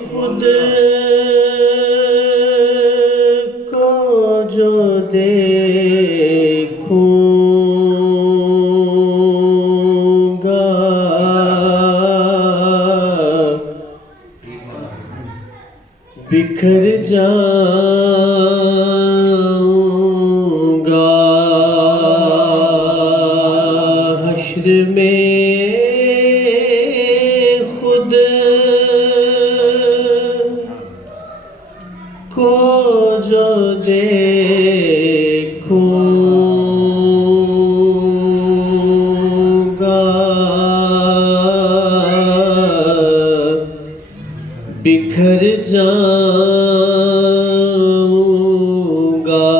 خود کو جو دیکھوں گا بکھر جاؤں گا حشر میں خود کو جو دیکھوں گا بکھر جاؤں گا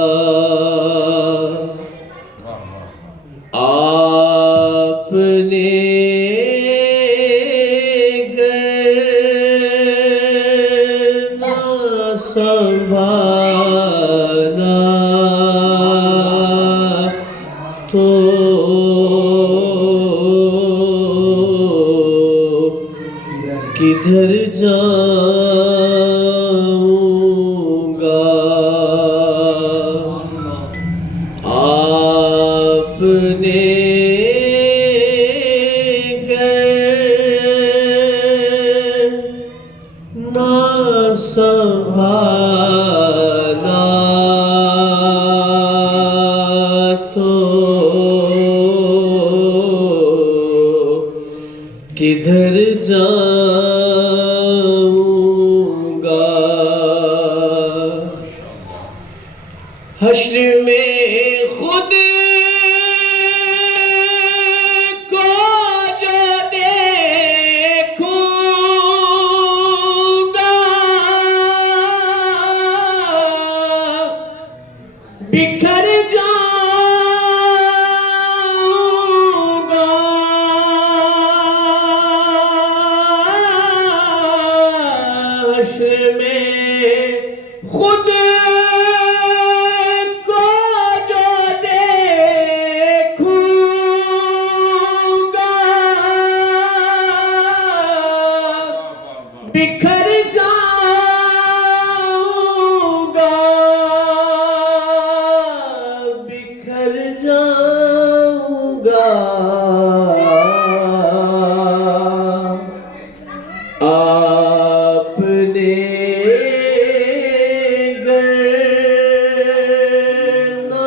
آپ نے سنبھالا تو کدھر جاؤں گا آپ نے نہ سنبھالا تو کدھر جاؤں گا حشر میں خود کو جو دیکھوں گا بکھر جاؤں گا حشر میں خود کو جو دیکھوں گا بکھر جاؤں گا بکھر جاؤں گا آپ نے نہ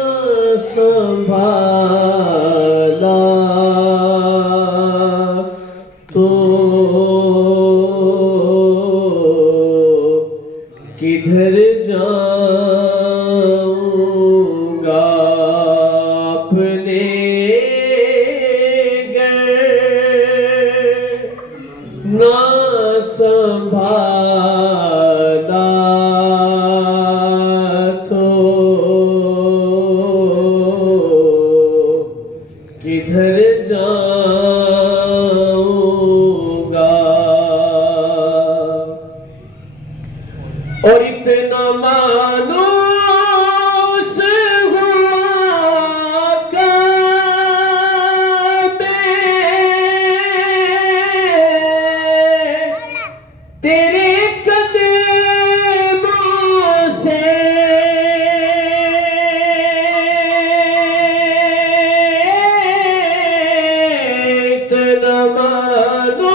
سنبھالا تو کدھر جاؤں گا آپ نے نہ سنبھالا تو کدھر جاؤں گا اور اتنا مانوس ہوا کعبے تیرے قدموں سے اتنا مانوس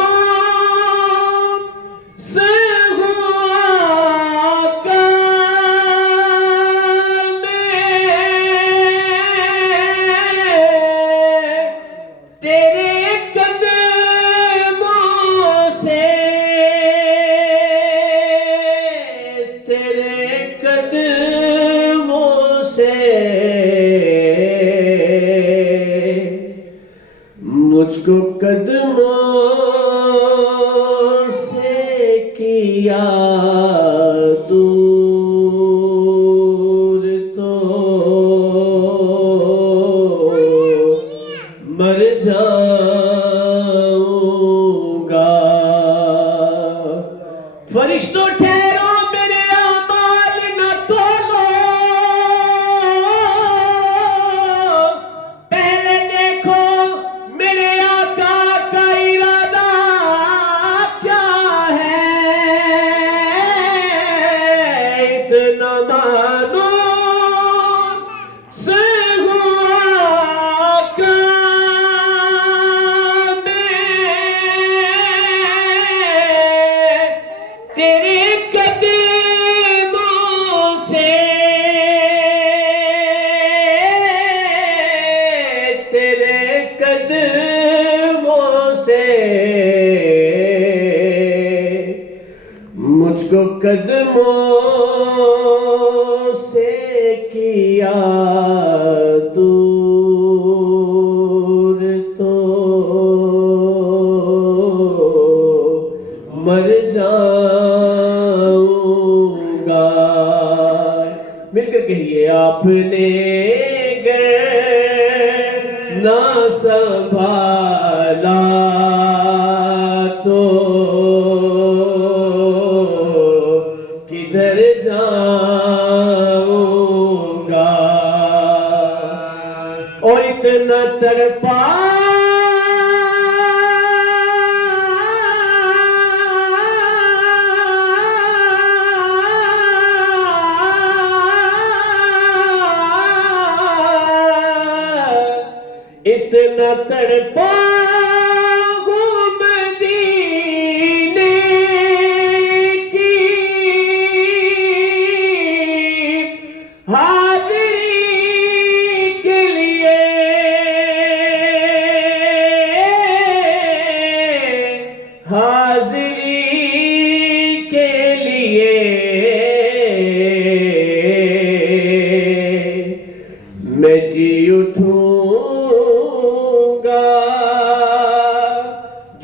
مجھ کو قدموں سے کیا دور تو مر جاؤں گا فرشتوں ٹھہرو میرے اعمال نہ تولو پہلے دیکھو میرے آقا کا ارادہ مجھ کو قدموں سے کیا دور تو مر جاؤں گا. مل کر کہیے آپ نے گر نہ سنبھالا تو کدھر جاؤں گا. اور اتنا تڑپا اتنا تڑپا ہوں مدینے کی حاضری کے لیے. حاضری کے لیے میں جی اٹھوں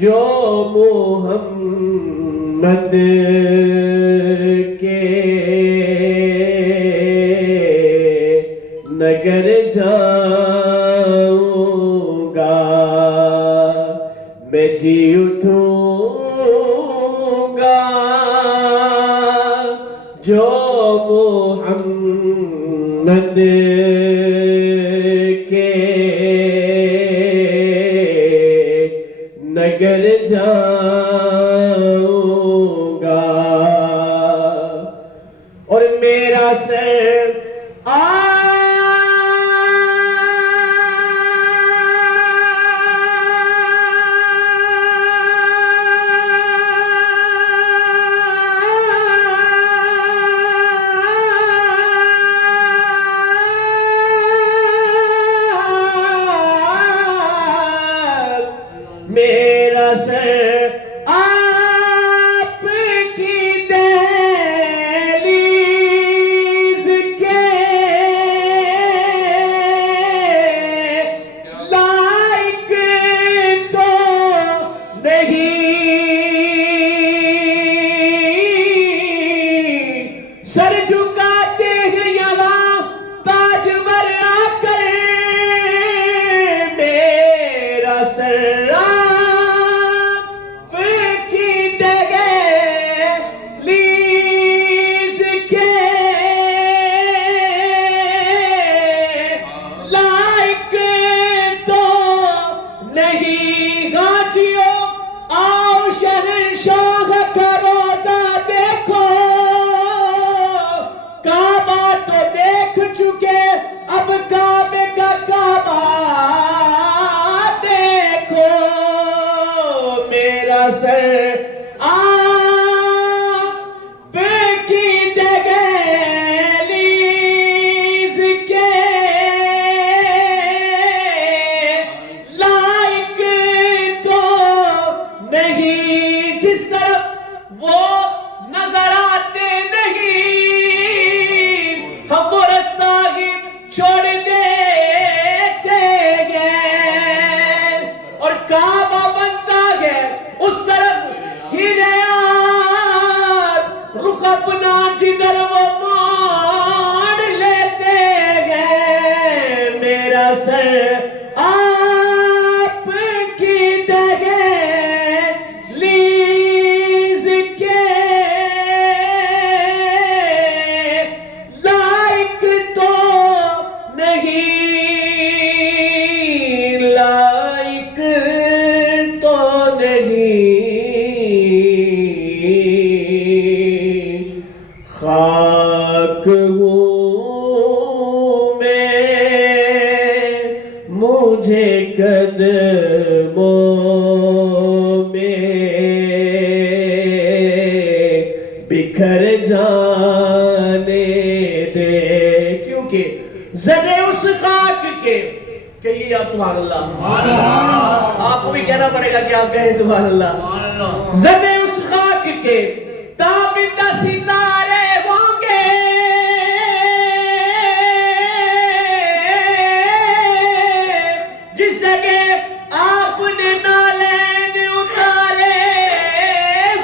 جو محمد کے نگر جاؤں گا. میں جی اٹھوں گا جو محمد کے نگر جاؤں گا. اور میرا سر میرا سر آپ کی دہلیز کے لائق تو نہیں. سر جھکاتے ہیں یہاں تاجور آ کر. میرا سر اب کعبے کا کعبہ دیکھو. میرا سر آپ کی دہلیز کے لائق تو نہیں. جس طرف وہ نظر آتے نہیں ہم وہ رستہ ہی چھوڑ دیتے گئے. اور کعبہ بنتا ہے اس طرف ہی ریاض رخ اپنا جدھر وہ مان لیتے گئے. میرا سر آپ کی دہلیز کے لائق تو نہیں. لائق تو نہیں. خاک ہوں میں مجھے قدموں میں بکھر جانے دے. کیونکہ زدے اس خاک کے کہیے آپ سبحان اللہ. آپ کو بھی کہنا پڑے گا کہ آپ کہیں سبحان اللہ. زدے اس خاک کے تابندہ ستارے ہوں گے جس جگہ آپ نے نالین اتارے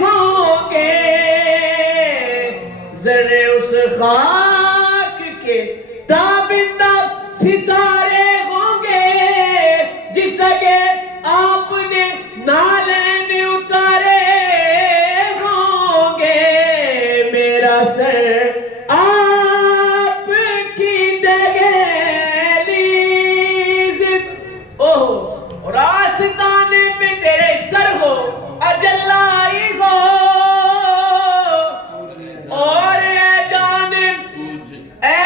ہوں گے ذرے اس خاک کے تابندہ ستارے ہوں گے جس جگہ آپ نے نالین اتارے ہوں گے میرا سر آپ کی دہلیز اور آستانے پہ تیرے سر ہو اجل آئی ہو اور اے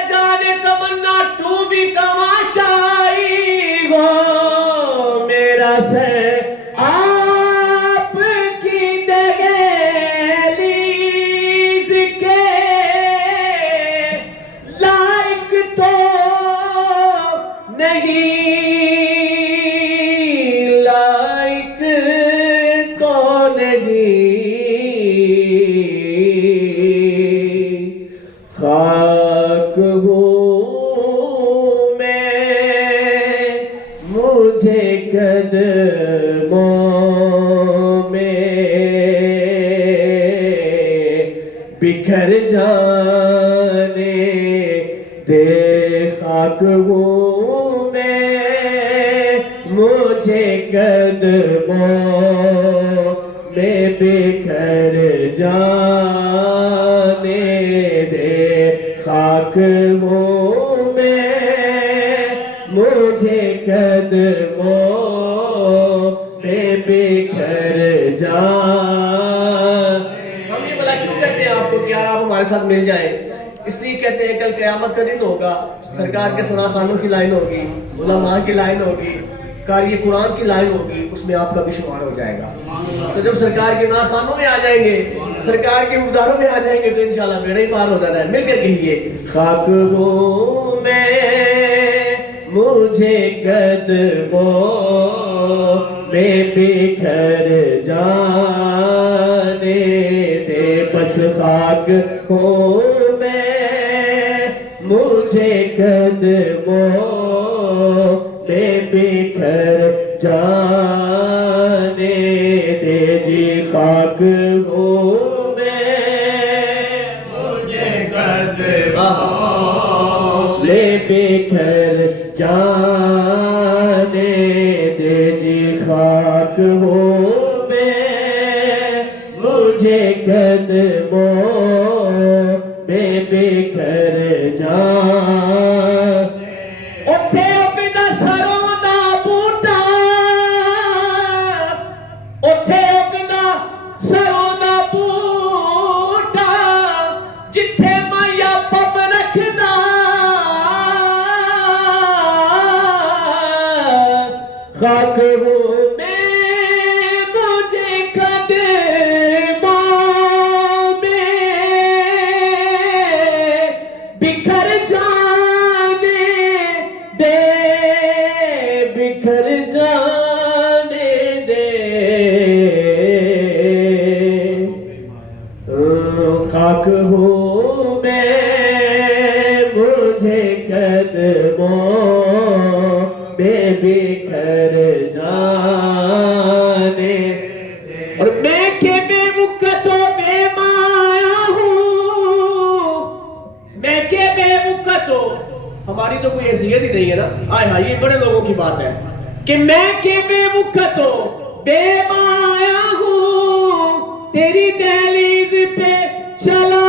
جانب تمنا تو بھی تماشائی ہو میرا سر آپ کی دہلیز کے لائق تو نہیں لائق تو نہیں خاک ہوں میں مجھے قدموں میں بکھر جانے دے خاک ہوں میں مجھے قدموں میں بکھر جانے دے خاک ہوں میں مجھے قدموں میں بکھر جان ہم یہ بلا کیوں کہتے ہیں آپ کو کہ یار آپ ہمارے ساتھ مل جائیں اس لیے کہتے ہیں کل قیامت کا دن ہوگا سرکار کے ثنا خانوں کی لائن ہوگی علماء کی لائن ہوگی قاری قرآن کی لائن ہوگی اس میں آپ کا بھی شمار ہو جائے گا تو جب سرکار کے ناخانوں میں آ جائیں گے سرکار کے عہدیداروں میں آ جائیں گے تو انشاءاللہ بیڑا ہی پار ہو جانا ہے مل کر کہیے خاک ہوں میں مجھے قدموں میں بکھر جانے دے بس خاک ہوں میں مجھے قدموں میں بکھر جانے دے جی خاک ہوں میں مجھے قدموں میں بکھر جانے دے جی خاک ہوں میں مجھے قدموں میں بکھر جان اتھے اپنا سروں دا بوٹا اتھے اپنا سروں دا بوٹا جتھے مایا پم رکھدا خاک ہوں میں مجھے قدموں میں بکھر جانے دے بکھر جانے دے خاک ہوں میں مجھے قدموں میں بکھر جانے اور میں کہ بے وقت و بے مایا ہوں میں کہ بے وقت ہو ہماری تو کوئی حیثیت ہی نہیں ہے نا آئے ہاں یہ بڑے لوگوں کی بات ہے کہ میں کہ بے وقت ہو بے مایا ہوں تیری دہلیز پہ چلا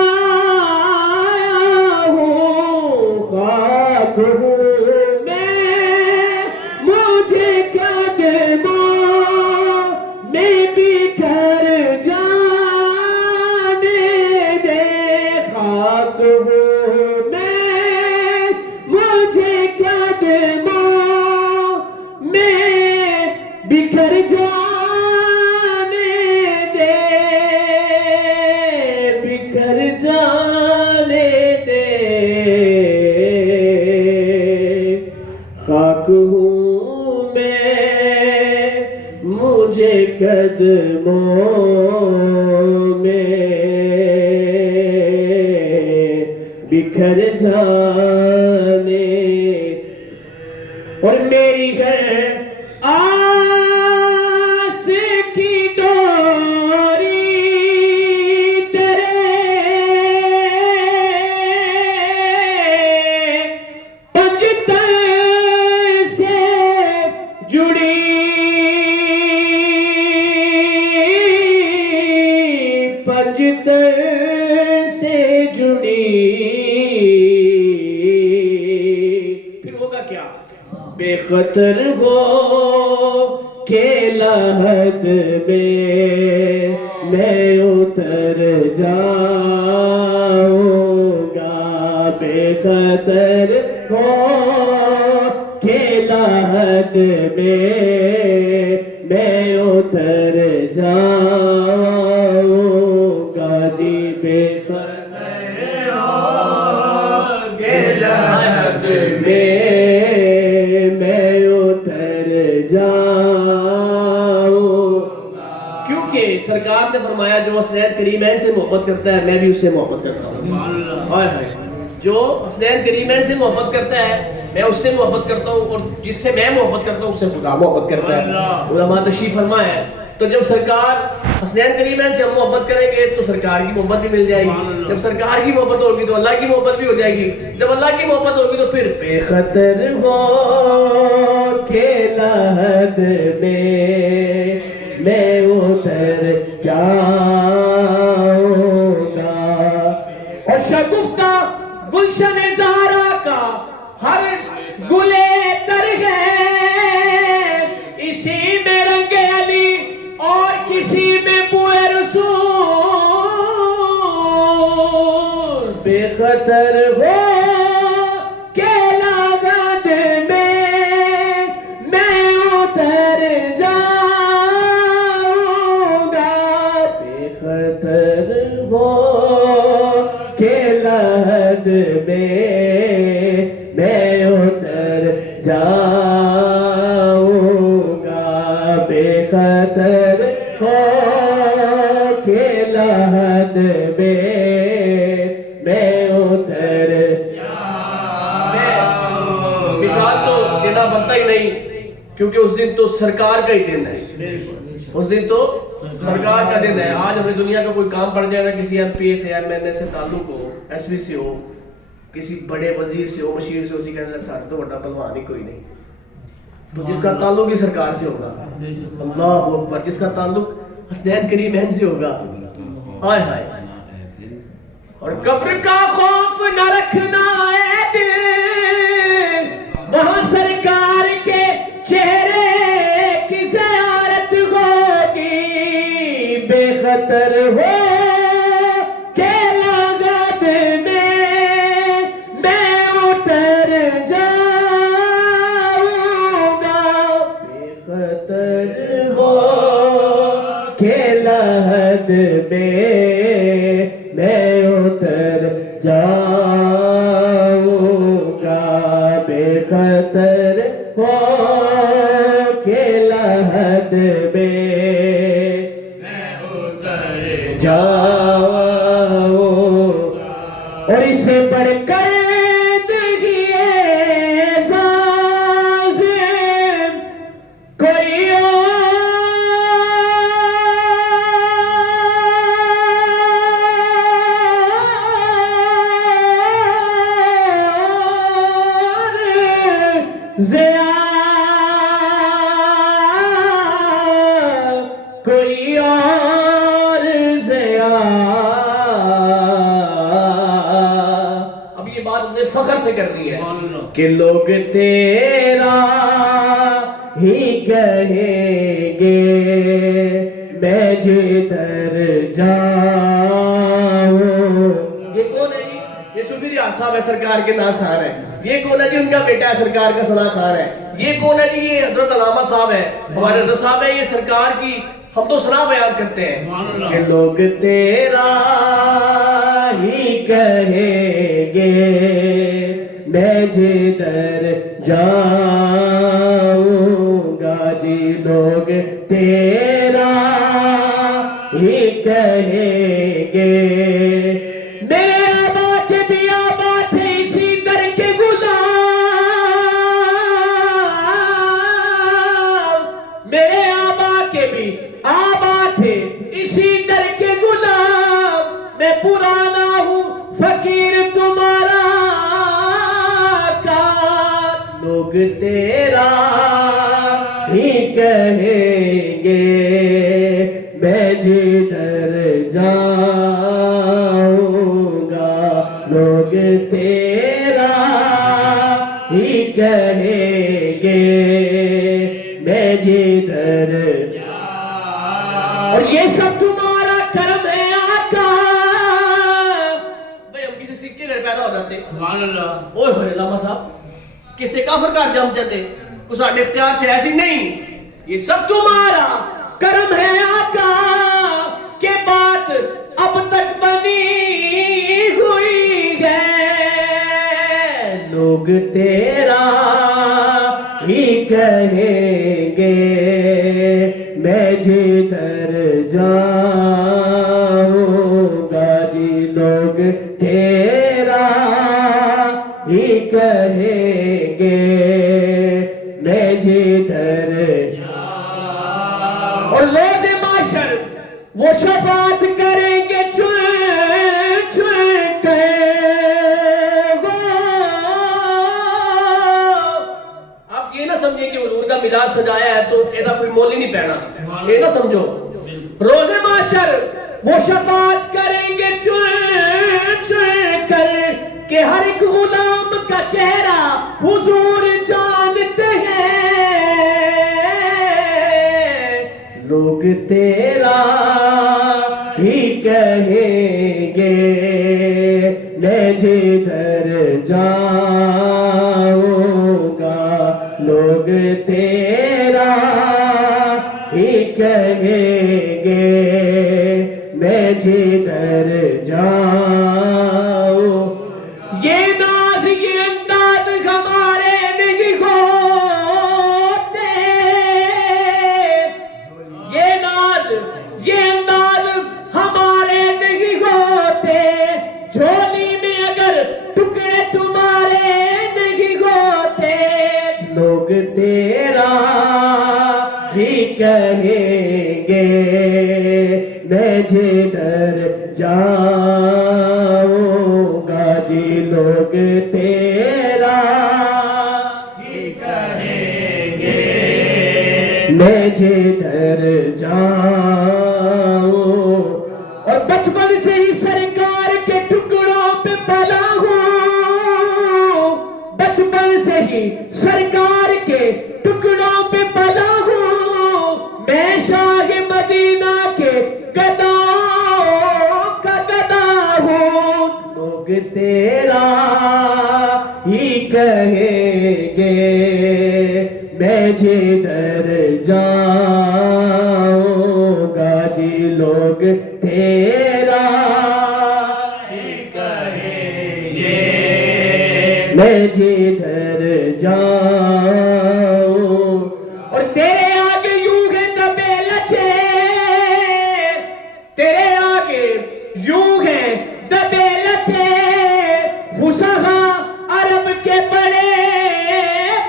آیا ہوں خاک ہوں مجھے قدموں میں بکھر جانے دے خاک ہوں میں مجھے قدموں میں بکھر جانے دے بکھر جانے دے خاک ہوں مجھے قدموں میں پہچانے اور میری ہے آس کی ڈوری تیرے پنجتن سے جڑی پنجتن سے جڑی پھر ہوگا کیا؟ بے خطر ہو کے لحد میں اتر جاؤں گا بے خطر ہو کے لحد میں اتر جاؤں گا جی بے خطر ہو کے لحد میں اتر جاؤں کیونکہ سرکار نے فرمایا جو حسنین کریمین سے محبت کرتا ہے میں بھی اس سے محبت کرتا ہوں. ہائے ہائے. جو حسنین کریمین سے محبت کرتا ہے میں اس سے محبت کرتا ہوں اور جس سے میں محبت کرتا ہوں اس سے خدا محبت کرتا ہے. علماء تشریف فرما ہے تو جب سرکار حسنین کریمین سے ہم محبت کریں گے تو سرکار کی محبت بھی مل جائے گی. جب سرکار کی محبت ہوگی تو اللہ کی محبت بھی ہو جائے گی. جب اللہ کی محبت ہوگی تو پھر بے خطر ہو کے لحد میں اتر جاؤں گا اور شگفتہ گلشن زہرا کا ہر گلے تر ہے اسی میں رنگ علی اور کسی میں بوئے رسول بے خطر ہو کے لحد میں اتر جاؤں گا بے خطر ہو کے لحد میں اتر جاؤں گا بے خطر ہو کے لحد میں اتر مثال تو دینا بنتا ہی نہیں کیونکہ اس دن تو سرکار کا ہی دن ہے. اس دن تو سرکار کا دن ہے. آج ہمیں دنیا کا کوئی کام پڑ جائے نا کسی ایم پی اے سے ایم این اے سے تعلق ہو ایس پی سے ہو کسی بڑے وزیر سے ہو مشیر سے ہو اسی کہنے لگا سارے تو بڑا پہلوان ہی کوئی نہیں تو جس کا تعلق ہی سرکار سے ہوگا. اللہ اکبر. جس کا تعلق حسنین کریمین سے ہوگا. ہائے ہائے. اور قبر کا خوف نہ رکھنا اے دل وہاں سرکار کے چہرے کی زیارت ہوگی بے خطر ہو کے لحد میں اتر جاؤں گا بے خطر ہو کے لحد میں اتر جاؤں گا بے خطر ہو کے لحد میں اتر جاؤں اور اس سے بڑھ کر کوئی کوئی اور ضیا. اب یہ بات نے فخر سے کرنی ہے کہ لوگ تیرا ہی کہیں گے میں جدھر جاؤں. یہ کون ہے جی؟ یہ صوفی ریاض صاحب ہے سرکار کے نام خان ہے. یہ کون ہے جی؟ ان کا بیٹا ہے سرکار کا ثنا خان ہے. یہ کون ہے جی؟ یہ حضرت علامہ صاحب ہے ہمارے حضرت صاحب ہے. یہ سرکار کی ہم تو ثنا بیان کرتے ہیں کہ لوگ تیرا ہی کہیں گے میں جدھر جاؤں گا جی لوگ تیرا ہی کہیں گے. میرے آبا کے بھی آبا تھے اسی جاؤں گا لوگ تیرا ہی کہیں گے میں جدھر اور یہ سب تمہارا کرم ہے آقا. بھئی ہم کسی سکھ کے گھر پیدا ہو جاتے سبحان اللہ. اوہ ہوئے علامہ صاحب کسے کافر کار جم جاتے کچھ آٹھ اختیار چھے ایسی نہیں. یہ سب تمہارا کرم ہے آقا کہ بات اب تک بنی ہوئی ہے لوگ تیرا ہی کہیں گے میں جدھر جاؤں گا جی لوگ تیرا ہی کہیں گے میں جدھر اور روز معاشر وہ شفاعت کریں گے چن چن کے آپ یہ نہ سمجھیں کہ حضور کا میلاد سجایا ہے تو ایسا کوئی مول ہی نہیں پہنا. یہ نہ سمجھو روز معاشر وہ شفاعت کریں گے چن چن کر کہ ہر ایک غلام کا چہرہ حضور جانتے ہیں لوگ تیرا ہی کہیں گے میں جدھر جاؤں گا لوگ تیرا ہی کہیں گے میں جدھر جاؤں. یہ ناز یہ انداز ہمارے نہیں ہوتے یہ ناز یہ انداز ہمارے نہیں ہوتے جھولی میں اگر ٹکڑے تمہارے نہیں ہوتے لوگ تیرا ہی کہیں گے میں جدھر جاؤں گا جی لوگ تیرا ہی کہیں گے میں جدھر جاؤں. اور بچپن سے ہی سرکار کے ٹکڑوں پہ پلا ہوں بچپن سے ہی سرکار کے ٹکڑوں پہ پلا ہوں میں شاہ مدینہ کے گداؤں کا گدا ہوں لوگ تیرا ہی کہیں گے میں جدھر جاؤں گا جی لوگ تیرا ہی کہیں گے میں جدھر جاؤں. اور تیرے آگے یوں ہے دبے لچے تیرے آگے یوں ہے دبے لچے فصحا عرب کے بڑے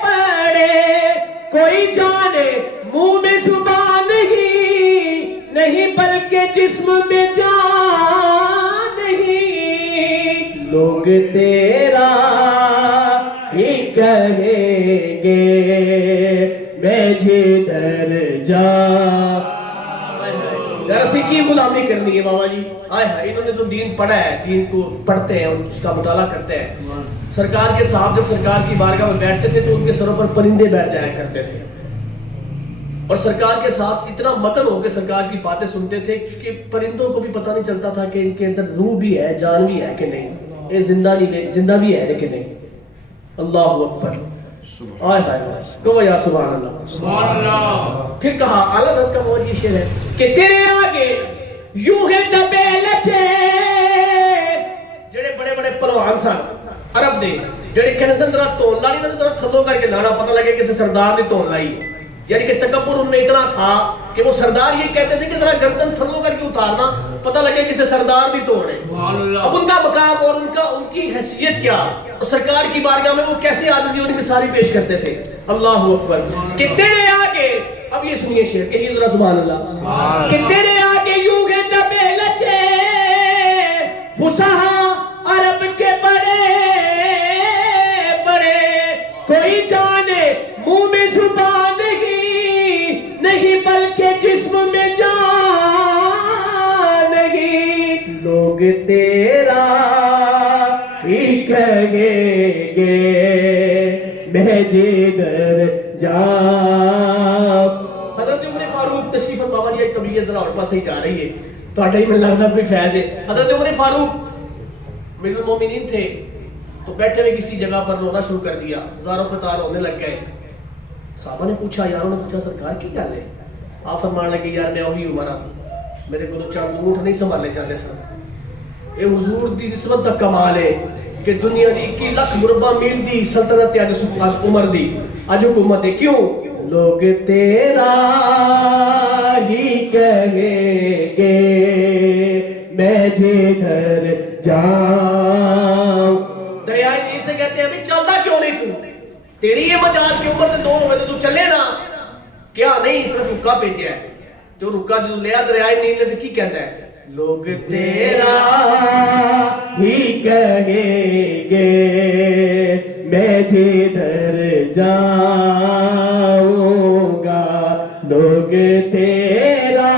بڑے کوئی جانے منہ میں زبان نہیں بلکہ جسم میں جان نہیں لوگ تیرا ہی کہیں گے میں جدھر سکھی غلامی کرنی ہے بابا جی. آئے ہائے انہوں نے تو دین پڑھا ہے دین کو پڑھتے ہیں اس کا مطالعہ کرتے ہیں. سرکار کے صاحب جب سرکار کی بارگاہ میں بیٹھتے تھے تو ان کے سروں پر پرندے بیٹھ جایا کرتے تھے اور سرکار کے ساتھ اتنا مگن ہو کے سرکار کی باتیں سنتے تھے کہ پرندوں کو بھی پتہ نہیں چلتا تھا کہ ان کے اندر روح بھی ہے جان بھی ہے کہ نہیں یہ زندہ بھی ہے لیکن نہیں. اللہ اکبر. آئے ہائے کہو یا سبحان اللہ. سبحان اللہ. پھر کہا اعلیٰ حضرت کا اور یہ شعر ہے کہ تیرے آگے یوں ہے دبے لچے جڑے بڑے بڑے پہلوان سن عرب دے جڑے کہنے سے ذرا تون لائی نہ ذرا تھلو کر کے لانا پتہ لگے کہ سردار نے تون لائی ہے. یعنی کہ تکبر ان میں اتنا تھا کہ وہ سردار یہ کہتے تھے کہ ذرا گردن تھلو کر کے اتارنا پتہ لگے کہ سردار بھی توڑ ہے. اب ان کا مقام اور ان کی حیثیت کیا اور سرکار کی بارگاہ میں وہ کیسے عاجزی اور انکساری پیش کرتے تھے. اللہ اکبر. کہ تیرے آگے اب یہ سنیے شعر کہیے ذرا سبحان اللہ. کہ تیرے آگے یوں ہے دبے لچے فصحا عرب کے بڑے بڑے کوئی جانے منہ میں زبان نہیں بلکہ جسم میں جان نہیں لوگ تیرا ہی کہیں گے میں جدھر جاؤں. حضرت عمر فاروق تشریف فرما جی. ایک طبیعت ذرا اور پاس ہی جا رہی ہے تو ہی میں لگتا کوئی فیض ہے. حضرت عمر فاروق امیر المومنین تھے تو بیٹھے ہوئے کسی جگہ پر رونا شروع کر دیا, ہزاروں قطار رونے لگ گئے. صحابہ نے پوچھا, یاروں نے پوچھا سرکار کی گل ہے؟ آپ فرمان لگے یار میں وہی عمر ہوں, میرے کو تو چند اونٹ نہیں سنبھالے جاتے سن. یہ حضور دی نسبت کا کمال ہے کہ دنیا دی 21 لاکھ مربع میل دی سلطنت اج عمر دی اج حکومت ہے. کیوں؟ لوگ تیرا ہی کہیں گے میں جدھر جاؤں. دریائے نیل سے کہتے ہیں ابھی چلتا کیوں نہیں تو؟ تیری یہ مجاز کی عمر سے دور ہوئے تو چلے نا. کیا نہیں, صرف رکا بھیجا ہے. جو رکا جو لیا دریائے نیل نے تو کی کہتا ہے؟ لوگ تیرا ہی کہیں گے میں جدھر جاؤں گا. لوگ تیرا,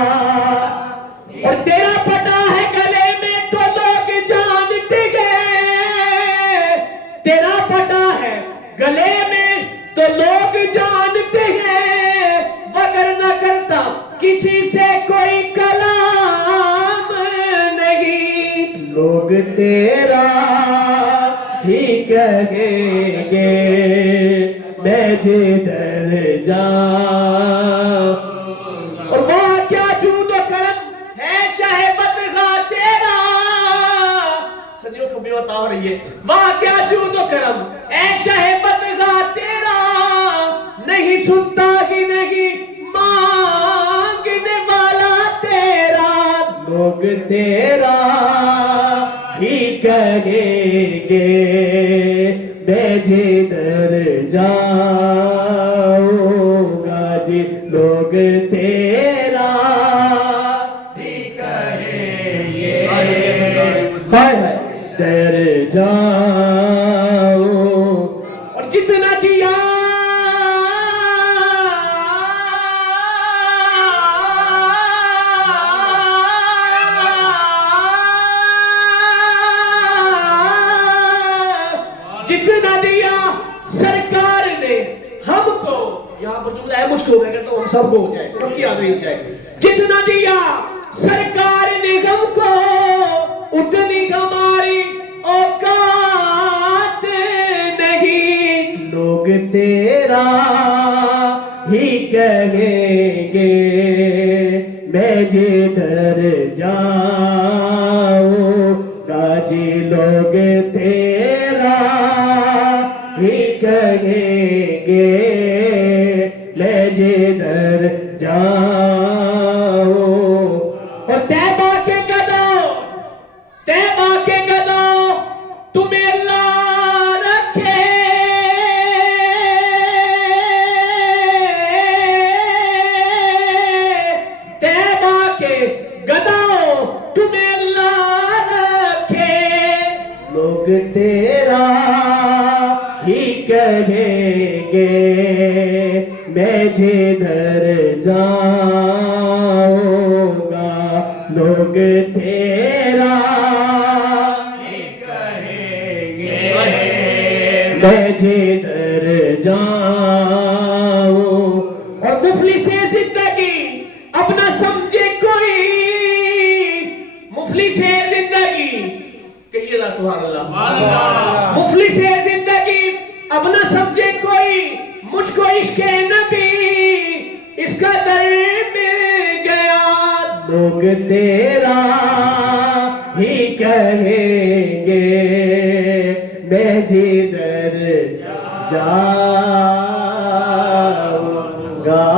اور تیرا پٹا ہے گلے میں تو لوگ جانتے گئے. تیرا پٹا ہے گلے میں تو لوگ جانتے ہیں, مگر نہ کرتا کسی سے کوئی کلام نہیں. لوگ تیرا ہی کہیں گے میں جدھر جاؤں. اور وہاں کیا جود و کرم ہے شاہ بدرگاہ تیرا. صدیوں کبھی بتا ہو رہی ہے. وہاں کیا جود و کرم اے شاہ بدرگاہ تیرا. نہیں سنتا ہی نہیں مانگنے والا تیرا. لوگ تیرا ہی کہیں گے میں جدھر جاؤں گا جی. لوگ تیرا ہی کہیں گے در جاؤں. اور جتنا دیا جتنا دیا سرکار نے ہم کو, یہاں پر جملہ ہے مجھ کو, میں کہتا ہوں ہم سب کو ہو جائے, سب کی یاد رہی جائے. جتنا دیا سرکار نے ہم کو اتنی ہماری اوقات نہیں. لوگ تیرا ہی کہیں گے میں جدھر جاؤں گا جی. لوگ تیرا ہی کہیں گے میں جدھر جاؤں. اور طیبہ کے گدوں, طیبہ کے گدوں تمہیں اللہ رکھے. طیبہ کے گدوں تمہیں اللہ رکھے. لوگ تیرا ہی کہیں گے میں جدھر جاؤں گا. لوگ تیرا ہی کہیں گے میں جدھر جاؤں. اور مفلس زندگی اپنا سمجھے کوئی, مفلس زندگی, کہیے لا سبحان اللہ. مفلس زندگی اپنا سمجھے کوئی, مجھ کو عشق نبی اس کا در مل گیا. لوگ تیرا ہی کہیں گے میں جدھر جاؤں گا.